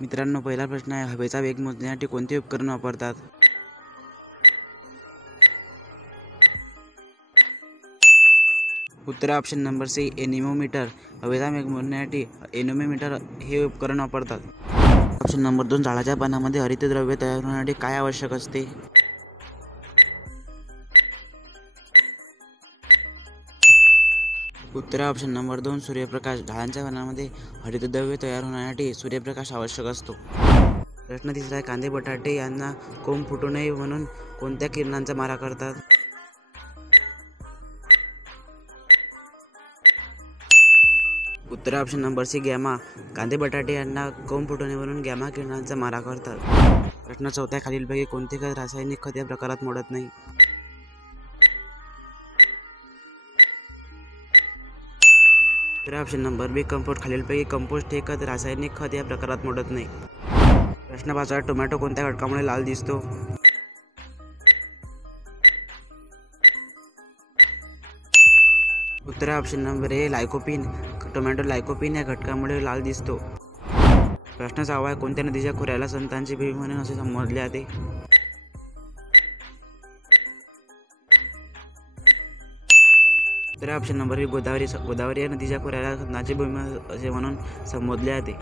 मित्रांनो, पहिला प्रश्न आहे, हवेचा वेग मोजण्यासाठी कोणते उपकरण वापरतात? उत्तर ऑप्शन नंबर सी, एनिमोमीटर. हवेचा वेग मोजण्यासाठी एनिमोमीटर हे उपकरण वापरतात. ऑप्शन नंबर 2, झाडाच्या पानामध्ये हरितद्रव्य तयार होण्यासाठी काय आवश्यक असते? उत्तर ऑप्शन नंबर 2, सूर्यप्रकाश. झाडांच्या पानांमध्ये हरितद्रव्य तयार होण्यासाठी सूर्यप्रकाश आवश्यक असतो. प्रश्न तिसरा आहे, कांदे बटाटे यांना कोंब फुटू नये म्हणून कोणत्या किरणांचा मारा करतात? उत्तर ऑप्शन नंबर सी, गॅमा. कांदे बटाटे यांना कोंब फुटू नये म्हणून गॅमा किरणांचा मारा करतात. प्रश्न चौथा आहे, खालीलपैकी कोणते खत रासायनिक खत या प्रकारात मोडत नाही? उत्तर ऑप्शन नंबर बी, कंपोस्ट. खालीलपैकी कंपोस्ट हे खत रासायनिक खत या प्रकारात मोडत नाही. प्रश्न 5 आहे, टोमॅटो कोणत्या घटकामुळे लाल दिसतो? उत्तर option number A, lycopene. Tomato lycopene या घटकामुळे लाल दिसतो. प्रश्न 6 आहे, कोणत्या नदीच्या खोऱ्याला संतांची भूमी म्हणून असे संबोधले जाते? उत्तर option number B, Godavari. Godavari या नदीच्या खोऱ्याला संतांची भूमी असे म्हणून संबोधले जाते.